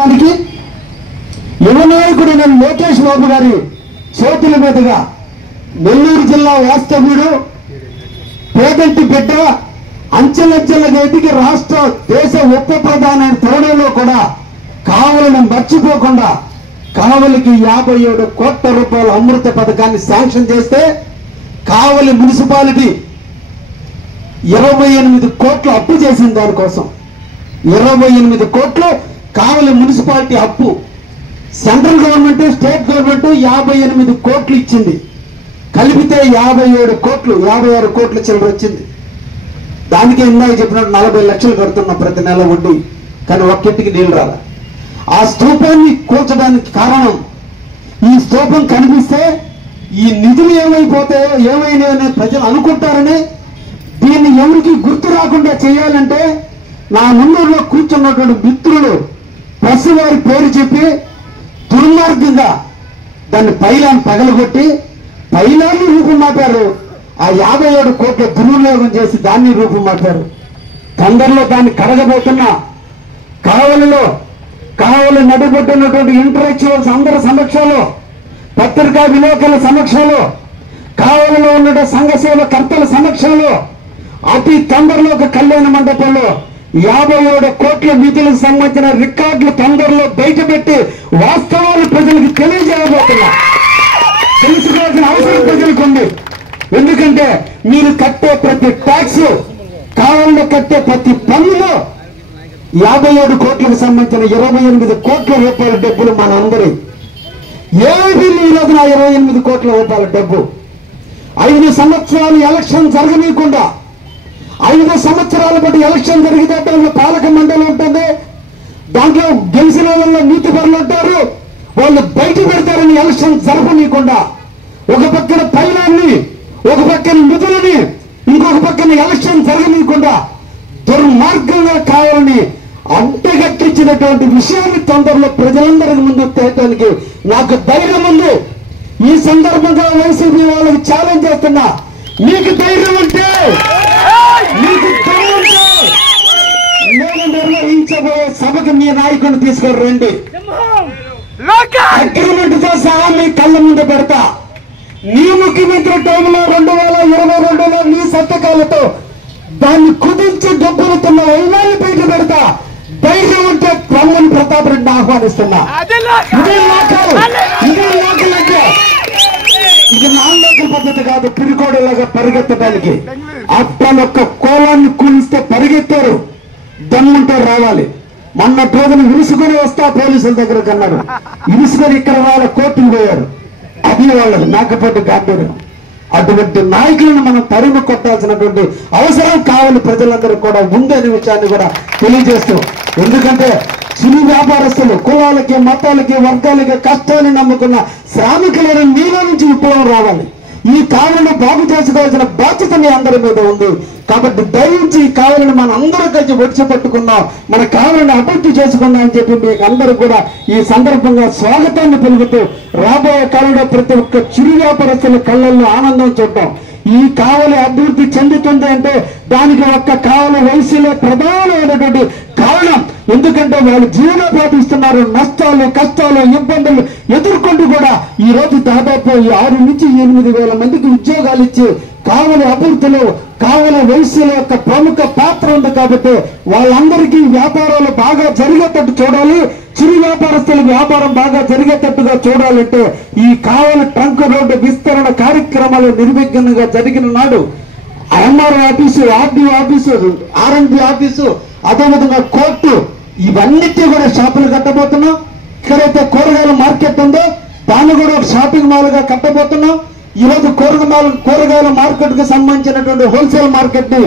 దానికి యువ నాయకుడు నేను లోకేష్ బాబు గారి చేతుల మీదుగా నెల్లూరు జిల్లా వాస్తవ్యుడు పేదంటి బిడ్డ అంచెలంచెలుగా ఎదిగి రాష్ట్ర దేశ ఉప ప్రధాని తరుణంలో కూడా కావలిని మర్చిపోకుండా కావలికి 57 కోట్ల రూపాయల అమృత పథకాన్ని శాంక్షన్ చేస్తే కావలి మున్సిపాలిటీ 28 కోట్లు అప్పు చేసింది. దానికోసం 28 కోట్లు కావలి మున్సిపాలిటీ అప్పు. సెంట్రల్ గవర్నమెంట్ స్టేట్ గవర్నమెంట్ 58 కోట్లు ఇచ్చింది. కలిపితే 57 కోట్లు 56 కోట్ల చిల్లర వచ్చింది. దానికే ఇందాక చెప్పినట్టు 40 లక్షలు కడుతున్నా ప్రతి నెల వడ్డీ. కానీ ఒక్కింటికి నీళ్ళు రాల. ఆ స్తూపాన్ని కూల్చడానికి కారణం ఈ స్తూపం కనిపిస్తే ఈ నిధులు ఏమైపోతాయో ఏమైనా ప్రజలు అనుకుంటారని దీన్ని ఎవరికి గుర్తు రాకుండా చేయాలంటే నా ముందులో కూర్చున్నటువంటి మిత్రులు బస్సు వారి పేరు చెప్పి దుర్మార్గంగా దాన్ని పైలాన్ని పగలగొట్టి పైలాన్ని రూపం మాపారు. ఆ 57 కోట్ల దుర్వినియోగం చేసి దాన్ని రూపం మాపారు. తొందరలో దాన్ని కడగబోతున్న కావలి నడిబొట్టున్నటువంటి ఇంటలెక్చువల్స్ అందరి సమక్షంలో, పత్రికా విలేకరుల సమక్షంలో, కావలిలో ఉన్న సంఘ సేవకర్తల సమక్షంలో అతి తొందరలో ఒక కళ్యాణ మండపంలో 57 కోట్ల నిధులకు సంబంధించిన రికార్డులు తొందరలో బయటపెట్టి వాస్తవాలు ప్రజలకు తెలియజేయబోతున్నా. తెలుసుకోవాల్సిన అవసరం ప్రజలకు ఉంది. ఎందుకంటే మీరు కట్టే ప్రతి ట్యాక్స్, కావలిలో కట్టే ప్రతి పన్నులో 57 కోట్లకు సంబంధించిన 28 కోట్ల రూపాయల డబ్బులు మన అందరి ఏది ఈ రోజున 28 కోట్ల రూపాయల డబ్బు 5 సంవత్సరాలు ఎలక్షన్ జరగనీయకుండా 5 సంవత్సరాల బట్టి ఎలక్షన్ జరిగితే దాంట్లో పాలక మండలి ఉంటుంది. దాంట్లో గెలిచిన వాళ్ళలో నీతి పరులు ఉంటారు. వాళ్ళు బయట పెడతారని ఎలక్షన్ జరపనీయకుండా ఒక పక్కన పైలాన్ని, ఒక పక్కన నిధులని, ఇంకొక పక్కన ఎలక్షన్ జరగనీయకుండా దుర్మార్గంగా కావాలని అంటగట్టించినటువంటి విషయాన్ని తొందరలో ప్రజలందరికి ముందు తేయడానికి నాకు ధైర్యం ఉంది. ఈ సందర్భంగా వైసీపీ వాళ్ళకి ఛాలెంజ్ చేస్తున్నా. మీకు ధైర్యం ఉంటే, మీకు ధైర్యం ఉంటే నేను నిర్వహించబోయే సభకు మీ నాయకుడిని తీసుకొని రండి. అగ్రిమెంట్తో సహా మీ కళ్ళ ముందు పెడతా. నీ ముఖ్యమంత్రి టైంలో 2022లో నీ సంతకాలతో దాన్ని కుదించి డబ్బులుతున్న వైనాన్ని బయట పెడతా. ధైర్యం ఉంటే పొంగని ప్రతాప్ రెడ్డిని ఆహ్వానిస్తున్నా. ఇదే లోకల్ అంటే ఇది నాన్ లోకల్ పద్ధతి కాదు. పిరికోడలాగా పరిగెత్తడానికి అప్పనొక్క కోలాన్ని కూలిస్తే పరిగెత్తారు. దమ్ముంటే రావాలి. మొన్నటి రోజున ఇరుసుకొని వస్తా పోలీసుల దగ్గరకు అన్నారు. ఇరుసుకొని ఇక్కడ వాళ్ళ కోర్టుకు పోయారు. అది వాళ్ళది మేకపోటు గాంధీర్యం. అటువంటి నాయకులను మనం తరిమి కొట్టాల్సినటువంటి అవసరం కావాలి ప్రజలందరూ కూడా ఉందనే విషయాన్ని కూడా తెలియజేస్తూ, ఎందుకంటే చిరు వ్యాపారస్తులు కులాలకి, మతాలకి, వర్గాలకి కష్టాన్ని నమ్ముకున్న శ్రామికులను మీలో నుంచి విప్లవం రావాలి. ఈ కావలిని బాగు చేసుకోవాల్సిన బాధ్యత మీ అందరి మీద ఉంది. కాబట్టి దయించి ఈ కావలిని మన అందరూ కలిసి వచ్చి పట్టుకుందాం, మన కావలిని అభివృద్ధి చేసుకుందాం అని చెప్పి మీకు అందరూ కూడా ఈ సందర్భంగా స్వాగతాన్ని పలుకుతూ రాబోయే కాలంలో ప్రతి ఒక్క చిరు వ్యాపారస్తుల కళ్ళల్లో ఆనందం చూద్దాం. ఈ కావలి అభివృద్ధి చెందుతుంది అంటే దానికి ఒక్క కావలి వయసులో ప్రధానమైనటువంటి కారణం. ఎందుకంటే వాళ్ళు జీవనోపాధి ఇస్తున్నారు. నష్టాలు, కష్టాలు, ఇబ్బందులు ఎదుర్కొంటూ కూడా ఈ రోజు దాదాపు 6 నుంచి 8 వేల మందికి ఉద్యోగాలు ఇచ్చి కావలి అభివృద్ధిలో కావలి వయసులో యొక్క ప్రముఖ పాత్ర ఉంది. కాబట్టి వాళ్ళందరికీ వ్యాపారాలు బాగా జరిగేటట్టు చూడాలి. చిరు వ్యాపారస్తులకు వ్యాపారం బాగా జరిగేటట్టుగా చూడాలంటే ఈ కావలి ట్రంక్ రోడ్డు విస్తరణ కార్యక్రమాలు నిర్విఘ్నంగా జరిగిన నాడు ఎంఆర్ఓ ఆఫీసు, ఆర్డీఓ ఆఫీసు, ఆర్ఎండ్బి ఆఫీసు, అదేవిధంగా కోర్టు, ఇవన్నిటి కూడా షాపులు కట్టబోతున్నాం. ఇక్కడైతే కూరగాయల మార్కెట్ ఉందో దాన్ని కూడా ఒక షాపింగ్ మాల్ గా కట్టబోతున్నాం. ఈరోజు కూరగాయల మార్కెట్ కు సంబంధించినటువంటి హోల్సేల్ మార్కెట్ ని